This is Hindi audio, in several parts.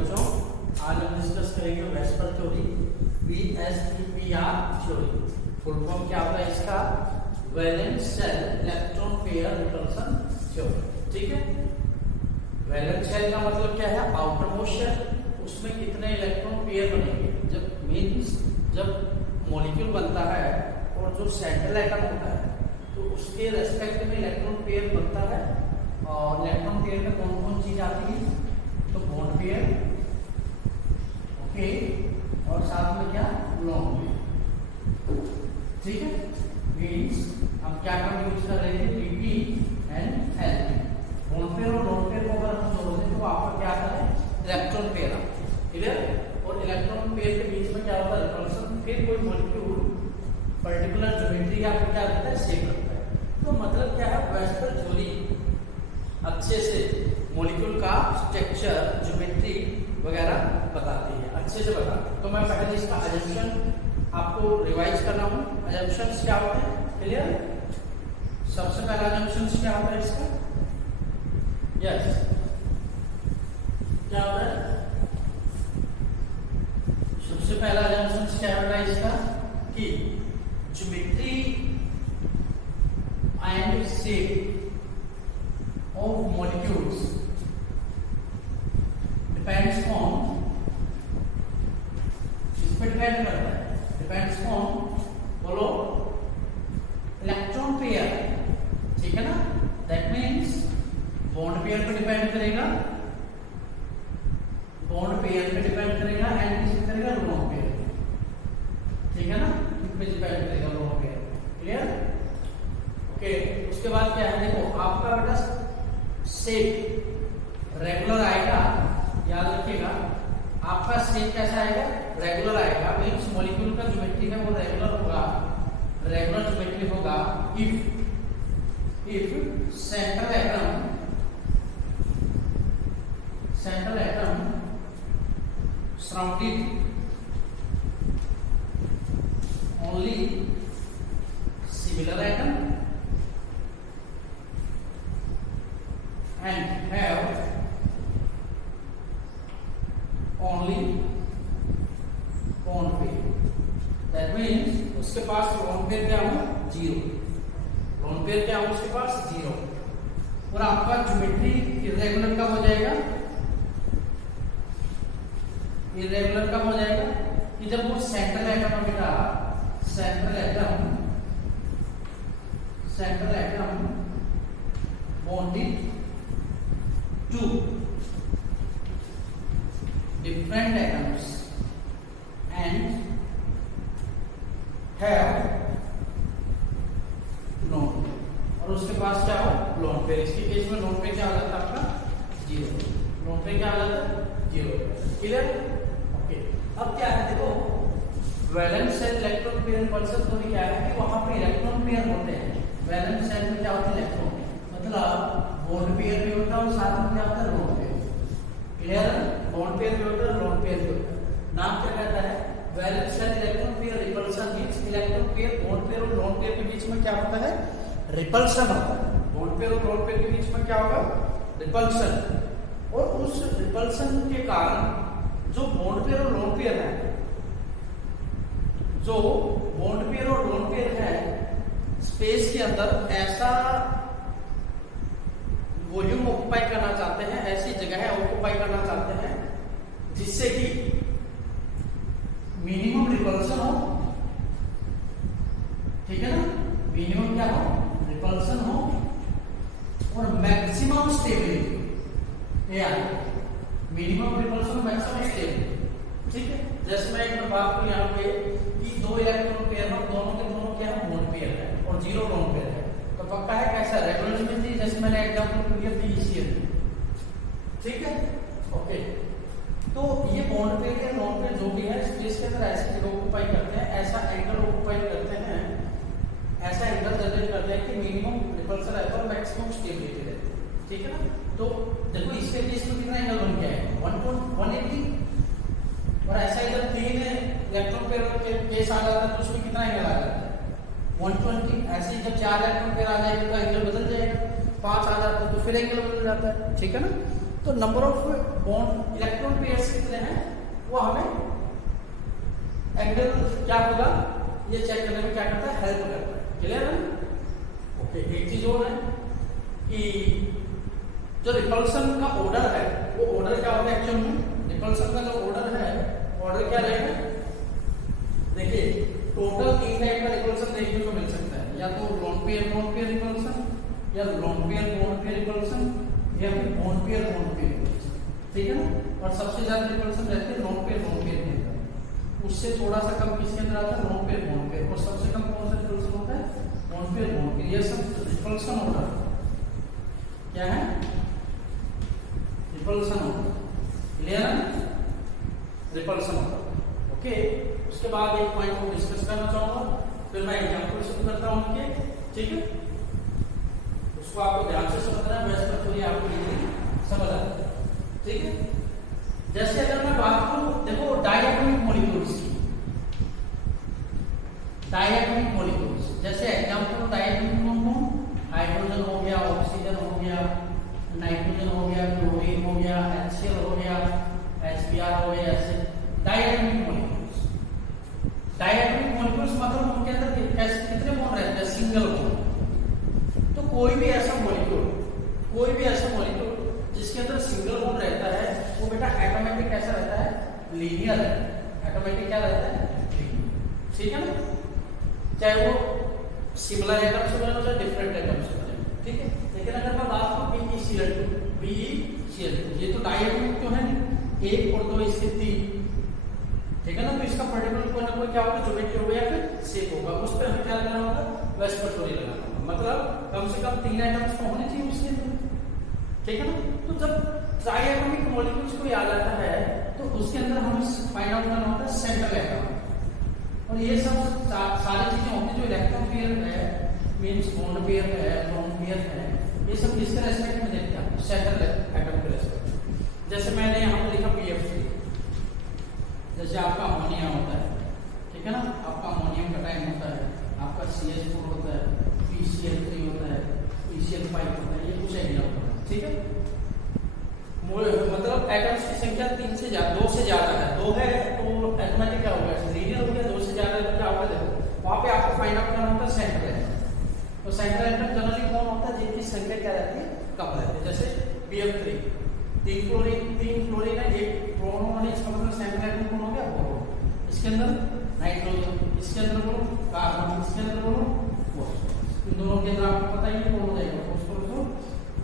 बच्चों, आज हम डिस्कस करेंगे VSEPR theory, VSEPR theory. Full form क्या होता है इसका? Valence shell electron pair repulsion theory. ठीक है, वैलेंस शेल का मतलब क्या है? आउटर मोस्ट शेल, उसमें कितने इलेक्ट्रॉन पेयर बनेंगे। जब मीन्स जब मॉलिक्यूल बनता है और जो सेंट्रल एटम होता है तो उसके रेस्पेक्ट में इलेक्ट्रॉन पेयर बनता है। और इलेक्ट्रॉन पेयर में कौन कौन चीज आती है? तो बॉन्ड पेयर, ओके, और साथ में क्या? Lone pair. ठीक है, मीन्स हम क्या टर्म यूज कर रहे थे? PP and LP। Bond pair और लोन पेयर को अगर हम जोड़ दें तो आपका क्या आता है? इलेक्ट्रॉन पेयर आता है। क्लियर? और इलेक्ट्रॉन पेयर के बीच में क्या होता है? रिपल्सन। फिर कोई मॉलिक्यूल पर्टिकुलर ज्योमेट्री या फिर क्या रहता है? शेप रखता है। तो मतलब क्या है? वेस्पर थ्योरी अच्छे से मॉलिक्यूल का स्ट्रक्चर, ज्योमेट्री वगैरह बताती है, अच्छे से बताती है। तो मैं पहले इसका अजम्पशन आपको रिवाइज कर रहा हूँ। अजम्पशंस क्या होते हैं? क्लियर? सबसे पहला अजम्पशंस क्या होता है इसका? यस, क्या होता है? सबसे पहला अजम्पशंस क्या होता है इसका? कि geometry and shape of molecules depends on, इस पर डिपेंड करता है, depends on, बोलो, इलेक्ट्रॉन पेयर। ठीक है ना? दैट मीन्स बॉन्ड पेयर पे डिपेंड करेगा, बॉन्ड पेयर पे डिपेंड करेगा एंड किस पे करेगा? Lone pair. ठीक है ना? इस पे डिपेंड करेगा लोन पेयर। क्लियर? ओके, उसके बाद क्या है? देखो आपका बेटा शेप रेगुलर आएगा, याद रखिएगा। आपका शेप कैसा आएगा? रेगुलर आएगा। मीन्स मॉलिक्यूल का ज्योमेट्री है वो रेगुलर होगा, रेगुलर ज्योमेट्री होगा if central atom surrounded only similar atom and have only bond pair. That means उसके पास लोन पेयर क्या हो? जीरो। लोन पेयर क्या हो उसके पास? जीरो। और आपका ज्योमेट्री इरेगुलर कब हो जाएगा? इरेगुलर कब हो जाएगा? कि जब वो सेंट्रल एटम बेटा, central atom bonded two different atoms and have lone, और उसके पास क्या हो? Lone pair. इसके केस में लोन पेयर क्या हो जाता है आपका? जीरो। लोन पेयर क्या हो जाता है? जीरो। क्लियर? ओके, अब क्या है? देखो valence shell electron pair repulsion theory क्या है कि वहां पे इलेक्ट्रॉन पेयर होते हैं। वैलेंस शेल में क्या होते हैं? इलेक्ट्रॉन, मतलब बॉन्ड पेयर भी होता है और साथ में क्या होता है? Lone pair. Clear? Bond pair भी होता है, लोन पेयर भी होता है। नाम क्या कहता है? Valence shell electron pair repulsion. Means electron pair bond pair और लोन पेयर के बीच में क्या होता है? रिपल्सन होता है। बॉन्ड पेयर और लोन पेयर के बीच में क्या होगा? रिपल्सन। और उस रिपल्सन के कारण जो बॉन्ड पेयर और लोन पेयर है, जो बॉन्ड पेयर और लोन पेयर है, स्पेस के अंदर ऐसा वॉल्यूम ऑक्युपाई करना चाहते हैं, ऐसी जगह ऑक्युपाई करना चाहते हैं जिससे कि मिनिमम रिपल्सन हो। ठीक है ना? मिनिमम क्या हो? रिपल्सन हो और मैक्सिमम स्टेबिलिटी। ये आए मिनिमम रिपल्सन, मैक्सिमम स्टेबिलिटी। ठीक है? जैसे मैं एक बात करूं यहाँ पे कि दो इलेक्ट्रॉन पेयर में दोनों के दोनों क्या है? बॉन्ड पेयर है और जीरो लोन पेयर है। तो पक्का है कैसा? रेगुलर ज्योमेट्री, जैसे मैंने एग्जांपल दिया PECL। ठीक है? ओके, तो ये बॉन्ड पेयर या लोन पेयर जो भी है स्पेस के अंदर ऐसे जगह ऑक्युपाई करते हैं, ऐसा एंगल ऑक्युपाई करते हैं, ऐसा एंगल जनरेट करते हैं कि मिनिमम रिपल्सन रहता है और मैक्सिमम स्टेबिलिटी रहती है। ठीक है ना? तो देखो इसके केस में कितना एंगल बन गया है? 180। और ऐसा इधर 3 इलेक्ट्रॉन पेयर के केस आ जाता है तो उसमें कितना एंगल आ जाता है? 120। ऐसे ही जब 4 इलेक्ट्रॉन पेयर आ जाएगा तो एंगल बदल जाएगा। 5 आ जाता है तो फिर एंगल बदल जाता है। ठीक है ना? तो number of bond electron pairs कितने हैं वो हमें एंगल क्या होगा ये चेक करने में क्या करता है, हेल्प करता है। क्लियर है? ओके, एक चीज और है कि जो रिपल्सन का ऑर्डर है वो ऑर्डर क्या होता है एक्चुअल में, रिपल्सन का जो ऑर्डर है ऑर्डर क्या रहेगा, देखिए टोटल 3 टाइप का रिपल्सन देखने को मिल सकता है, या तो लोन पेयर रिपल्सन, या lone pair bond pair repulsion, या फिर बॉन्ड पेयर रिपल्सन, ठीक है ना। और सबसे ज्यादा रिपल्सन रहते हैं लोन पेयर के अंदर, उससे थोड़ा सा कम किसके अंदर आता है, लोन पेयर बॉन्ड पेयर, और सबसे कम कौन सा रिपल्सन होता है, बॉन्ड पेयर। ये सब रिपल्सन ऑर्डर क्या है, रिपल्सन ऑर्डर। क्लियर है? Repulsion order. ओके, उसके बाद एक पॉइंट को डिस्कस करना चाहूंगा, फिर मैं एग्जांपल शुरू करता हूं उनके, ठीक है। उसको आपको ध्यान से समझना है, वैसे तो थोड़ी आपको समझ आ जाए, ठीक है। जैसे अगर मैं बात करूं, देखो डायटोमिक मॉलिक्यूल्स की, डायटोमिक मॉलिक्यूल्स जैसे एग्जांपल डायटोमिक कौन, हाइड्रोजन हो गया, ऑक्सीजन हो गया, नाइट्रोजन हो गया, क्लोरीन हो गया, HCl हो गया, HBr हो गया, ऐसे डायटोमिक मॉलिक्यूल्स। डायटोमिक मॉलिक्यूल्स मतलब उनके अंदर कितने बॉन्ड रहते हैं, सिंगल बॉन्ड। तो कोई भी ऐसा मॉलिक्यूल जिसके अंदर सिंगल बॉन्ड रहता है वो बेटा एटोमेटिक कैसा रहता है, लीनियर है। एटोमेटिक क्या रहता है, लीनियर, ठीक है ना। चाहे वो सिमिलर एटम से बने चाहे डिफरेंट एटम से बने, ठीक है। लेकिन अगर मैं बात करूं BeCl2, ये तो डायटोमिक तो है नहीं, 1 और 2 इसके 3, ठीक है ना। तो इसका पर्टिकुलर कोई ना कोई क्या होगा, ज्योमेट्री होगा या फिर शेप होगा, उस पर हमें क्या लगाना होगा, वेस्पर थ्योरी लगाना होगा। मतलब कम से कम 3 एटम्स तो होने चाहिए उसके अंदर, ठीक है ना। तो जब ट्राइएटोमिक मॉलिक्यूल्स को याद आता है तो उसके अंदर हमें फाइंड आउट करना होता है सेंट्रल एटम, और ये सब सारी चीजें होती है जो इलेक्ट्रॉन पेयर है, मींस बॉन्ड पेयर है, लोन पेयर है, ये सब किसके रेस्पेक्ट में देखते हैं, सेंट्रल एटम के रेस्पेक्ट। जैसे मैंने यहाँ पर लिखा BF3, जैसे आपका अमोनिया होता है, ठीक है ना, आपका अमोनियम कटायन होता है, आपका CH4 होता है, PCl3 होता है, PCl5 होता है, ये कुछ आइडिया होता है, ठीक है। मतलब एटम्स की संख्या 2 से ज्यादा है, 2 है तो एटोमेटिक क्या होगा, लीनियर हो गया, 2 से ज्यादा तो क्या होगा, देखो वहां पे आपको फाइंड आउट करना होता है सेंट्रल एटम। तो सेंट्रल एटम जनरली कौन होता है, जिनकी संख्या क्या रहती है, कम रहती है। जैसे BF3 3 फ्लोरीन है, 1 ब्रोमो, इसका मतलब सेंट्रल एटम कौन हो गया, बोरोन। इसके अंदर नाइट्रोजन, इसके अंदर बोलो कार्बन, इसके अंदर बोलो फॉस्फोरस। इन दोनों के अंदर आपको पता ही कौन हो जाएगा, फॉस्फोरस और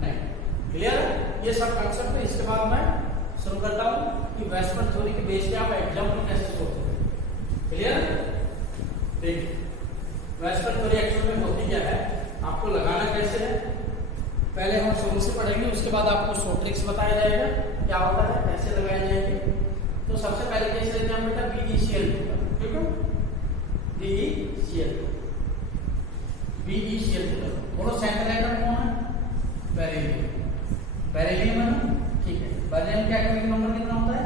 नाइट्रोजन। क्लियर है? ये सब कंसेप्ट है। इसके बाद मैं शुरू करता हूं कि वेस्पर थ्योरी के बेस पे आप एग्जांपल कैसे सोचते हैं। क्लियर? देखिए वेस्पर थ्योरी एक्चुअल में होती क्या है, आपको लगाना कैसे है, पहले हम शुरू से पढ़ेंगे, उसके बाद आपको शॉर्ट ट्रिक्स बताया जाएगा क्या होता है, कैसे लगाए जाएंगे। तो सबसे पहले केस लेते हैं बेटा BeCl2, ठीक है, BeCl2 बोलो सेंट्रल एटम कौन है, बेरिलियम है ना, ठीक है। बेरिलियम का एटॉमिक नंबर कितना होता है,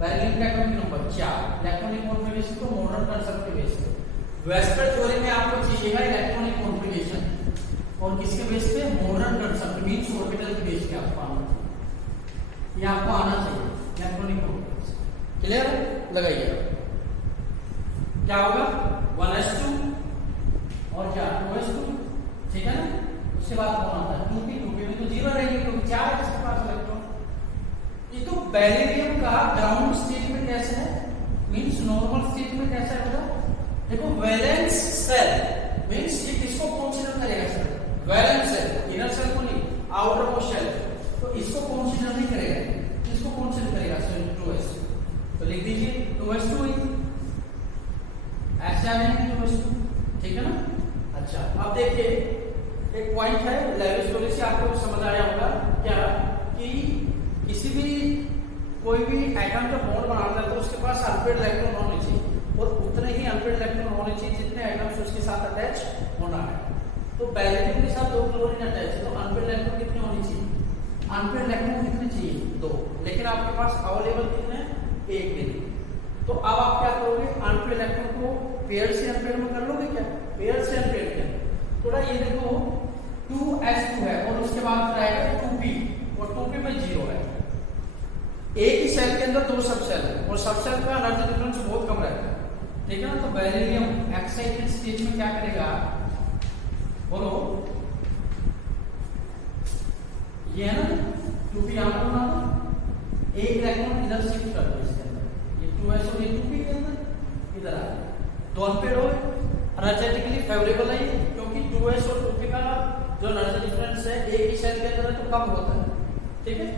बेरिलियम का एटॉमिक नंबर 4, इलेक्ट्रॉनिक कॉन्फ़िगरेशन को मॉडर्न कंसेप्ट के बेस पे। वेस्पर थ्योरी में आपको चाहिएगा इलेक्ट्रॉनिक कॉन्फ़िगरेशन, और किसके बेस पे, मॉडर्न कंसेप्ट मींस ऑर्बिटल के बेस पे आपको आना चाहिए, ये आपको आना चाहिए इलेक्ट्रॉनिक कॉन्फ़िगरेशन। क्लियर? लगाइए क्या होगा, 1s2 और क्या 2s2, ठीक है ना। उसके बाद कौन आता है, 2p में तो 0 रहेगी क्योंकि 4 है इसके पास इलेक्ट्रॉन। ये तो बेरिलियम का ग्राउंड स्टेट में कैसे है, मींस नॉर्मल स्टेट में कैसा है बेटा, देखो वैलेंस सेल मींस ये किसको कंसीडर करेगा sir, valence shell, inner shell को नहीं, आउटर मोस्ट सेल, तो इसको कंसीडर नहीं करेगा, इसको कंसीडर करेगा सर 2s। तो लिख दीजिए 2s2 ऐसे आ जाएंगे 2s2, ठीक है ना। अच्छा अब देखिए एक पॉइंट है, लेविस थ्योरी से आपको समझ आया होगा क्या, कि किसी भी कोई भी एटम जब बॉन्ड बनाता है तो उसके पास अनपेड इलेक्ट्रॉन होने चाहिए, और उतने ही अनपेड इलेक्ट्रॉन होने चाहिए जितने एटम्स उसके साथ अटैच होना है। तो बेरिलियम के साथ 2 क्लोरीन अटैच है, तो अनपेड इलेक्ट्रॉन कितने होने चाहिए, अनपेड इलेक्ट्रॉन कितने चाहिए, 2, लेकिन आपके पास अवेलेबल कितने हैं, 1 नहीं। तो अब आप क्या करोगे, अनपेड इलेक्ट्रॉन को पेयर से अनपेड में कर लोगे क्या, पेयर से अनपेड कर। थोड़ा ये देखो 2s2 है और उसके बाद आएगा 2p, और 2p में 0 है, एक ही सेल के अंदर 2 सब सेल है और सब सेल का एनर्जी डिफरेंस बहुत कम रहता है, ठीक है ना। तो बेरिलियम एक्साइटेड स्टेज में क्या करेगा, बोलो, ये है ना 2p यहां पर बना, एक इलेक्ट्रॉन इधर शिफ्ट कर दो इसके अंदर, ये 2s और ये 2p के अंदर इधर आ जाए, तो अनपेड हो एनर्जेटिकली फेवरेबल है ये, क्योंकि 2s और 2p का जो एनर्जी डिफरेंस है एक ही सेल के अंदर है तो कम होता है, ठीक है।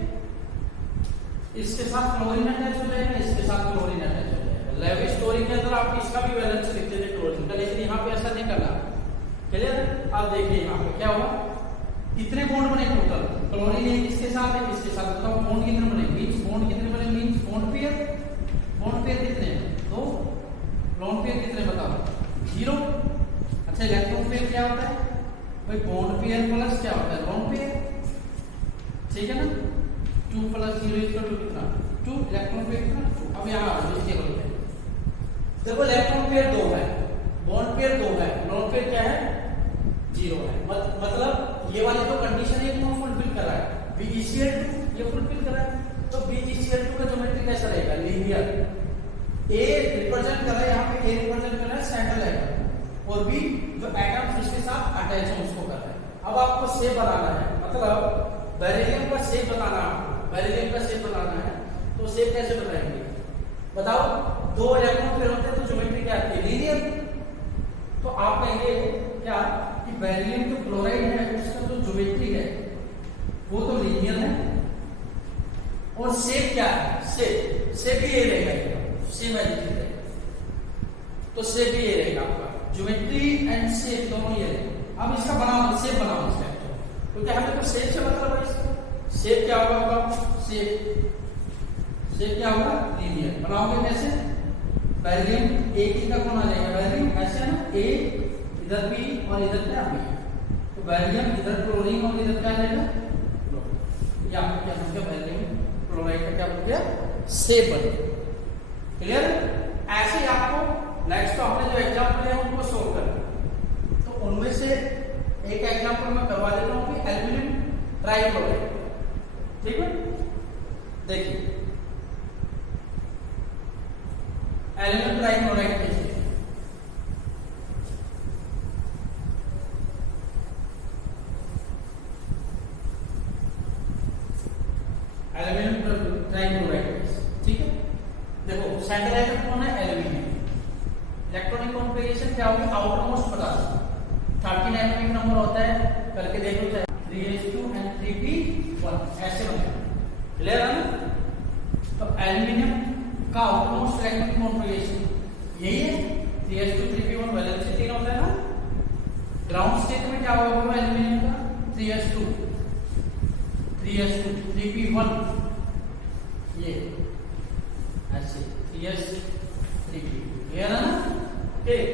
इसके साथ क्लोरीन अटैच हो जाएगा, इसके साथ क्लोरीन अटैच हो जाएगा। लेविस स्टोरी के अंदर आप इसका भी वैलेंस लिखते थे क्लोरीन का, लेकिन यहाँ पे ऐसा नहीं करना, क्लियर। आप देखिए यहाँ पे क्या होगा, कितने बॉन्ड बने टोटल, क्लोरीन एक इसके साथ है, इसके साथ, बताओ बॉन्ड कितने बने, मींस बॉन्ड कितने बने, मींस बॉन्ड पेयर कितने हैं, 2, लोन पेयर कितने बताओ, 0। अच्छा इलेक्ट्रॉन पेयर क्या होता है भाई, बॉन्ड पेयर प्लस क्या होता है, लोन पेयर, ठीक है ना। 2 + 0 = कितना, 2, इलेक्ट्रॉन पेयर कितना, 2। अब यहाँ इस टेबल पे देखो इलेक्ट्रॉन पेयर 2 है, बॉन्ड पेयर 2 है, लोन पेयर क्या है, 0 है। मतलब ये वाली तो कंडीशन ये कौन फुलफिल कर रहा है, BeCl2 ये फुलफिल कर रहा है। तो BeCl2 का ज्योमेट्री कैसा रहेगा, लीनियर। A रिप्रेजेंट कर रहा है, यहाँ पे A रिप्रेजेंट कर रहा है सेंट्रल एटम, और B जो एटम्स इसके साथ अटैच है उसको कर रहा है। अब आपको शेप बनाना है, मतलब बेरिलियम का शेप बताना है, बेरिलियम का शेप बताना है, तो शेप कैसे बताएंगे बताओ, 2 इलेक्ट्रॉन पेयर होते हैं तो ज्योमेट्री क्या आती है, लीनियर। तो आप कहेंगे क्या कि बेरिलियम जो क्लोराइड है उसका जो ज्योमेट्री है वो तो लीनियर है, और शेप क्या है, शेप भी ये रहेगा, सेम एज इट है, तो शेप भी ये रहेगा आपका, ज्योमेट्री एंड शेप दोनों ये रहेगा। अब इसका बनाओ, शेप बनाओ इसका, क्योंकि हमें तो शेप से मतलब है इसका, शेप क्या होगा आपका, शेप क्या होगा, लीनियर। बनाओगे कैसे, बेरिलियम एक ही का कौन आ जाएगा, बेरिलियम ऐसे है ना, A इधर B और इधर क्या B, तो बेरिलियम इधर क्लोरीन और इधर क्या आ जाएगा, ये आपका क्या बन गया, बेरिलियम क्लोराइड का क्या बन गया, शेप बन गया, क्लियर। ऐसे ही आपको नेक्स्ट तो आपने जो एग्जांपल है उनको सोल्व करना, तो उनमें से एक एग्जांपल मैं करवा देता हूं कि एल्यूमिनियम ट्राइक्लोराइड, ठीक है। देखिए एल्यूमिनियम ट्राइक्लोराइड कैसे, एल्यूमिनियम ट्राइक्लोराइड, ठीक है। देखो सेंट्रल एटम कौन है, एल्यूमिनियम, इलेक्ट्रॉनिक कॉन्फ़िगरेशन क्या होगी, आउटर मोस्ट बता दो, 13 एटॉमिक नंबर होता है, करके देख लो, 3s2 and 3p1 ऐसे बनेगा, क्लियर है ना। तो एल्यूमिनियम का आउटर मोस्ट इलेक्ट्रॉनिक कॉन्फ़िगरेशन यही है, 3s2 3p1 वैलेंसी 3 होता है ना। ग्राउंड स्टेट में क्या होगा एल्यूमिनियम का, 3s2 3p1, ये ऐसे 3s3p, क्लियर है ना, ठीक।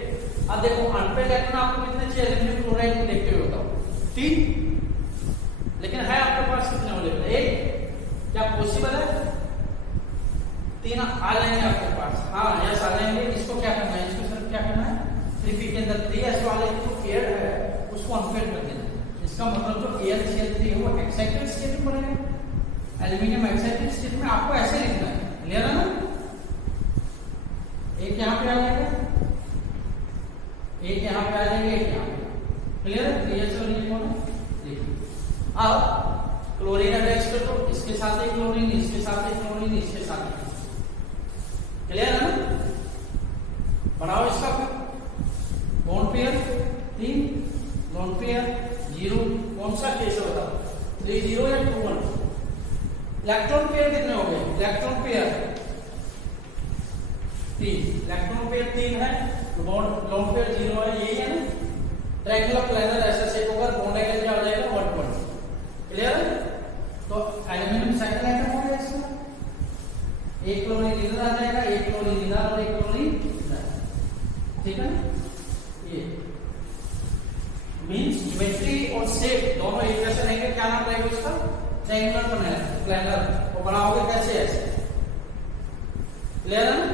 अब देखो अनपेड इलेक्ट्रॉन आपको कितने चाहिए, एल्यूमिनियम क्लोराइड को देखते हुए बताओ, 3, लेकिन है आपके पास कितने अवेलेबल, 1, क्या पॉसिबल है, 3 आ जाएंगे आपके पास, हाँ यस आ जाएंगे। इसको क्या करना है, इसको सिर्फ क्या करना है, 3p के अंदर 3s वाले जो पेयर है उसको अनपेड कर देना, इसका मतलब जो AlCl3 है वो एक्साइटेड स्टेट में पड़ेगा, एल्यूमिनियम एक्साइटेड स्टेट में, आपको ऐसे लिखना है, क्लियर है ना। एक यहाँ पे आ जाएगा, एक यहाँ पे आ जाएगा, एक यहाँ पे, क्लियर है, 3s और ये कौन है, देखिए। अब क्लोरीन अटैच कर दो, इसके साथ एक क्लोरीन, इसके साथ एक क्लोरीन, इसके साथ एक, क्लियर है ना। बनाओ इसका बॉन्ड पेयर 3, लोन पेयर 0, कौन सा केस है बताओ, 3 0 या 2 1। इलेक्ट्रॉन पेयर कितने हो गए, इलेक्ट्रॉन पेयर 3, इलेक्ट्रॉन पेयर 3 है, बॉन्ड लोन पेयर 0 है, यही है ना। ट्रायंगुलर प्लेनर ऐसा शेप होगा, बॉन्ड एंगल क्या हो जाएगा 1 1, क्लियर है। तो एल्यूमिनियम सेंट्रल एटम हो गया इसका, एक क्लोरीन इधर आ जाएगा, एक क्लोरीन इधर और एक क्लोरीन इधर, ठीक है। ये मींस ज्योमेट्री और शेप दोनों एक जैसे रहेंगे, क्या नाम रहेगा इसका, ट्रायंगुलर प्लेनर, और बनाओगे कैसे ऐसे, क्लियर है ना।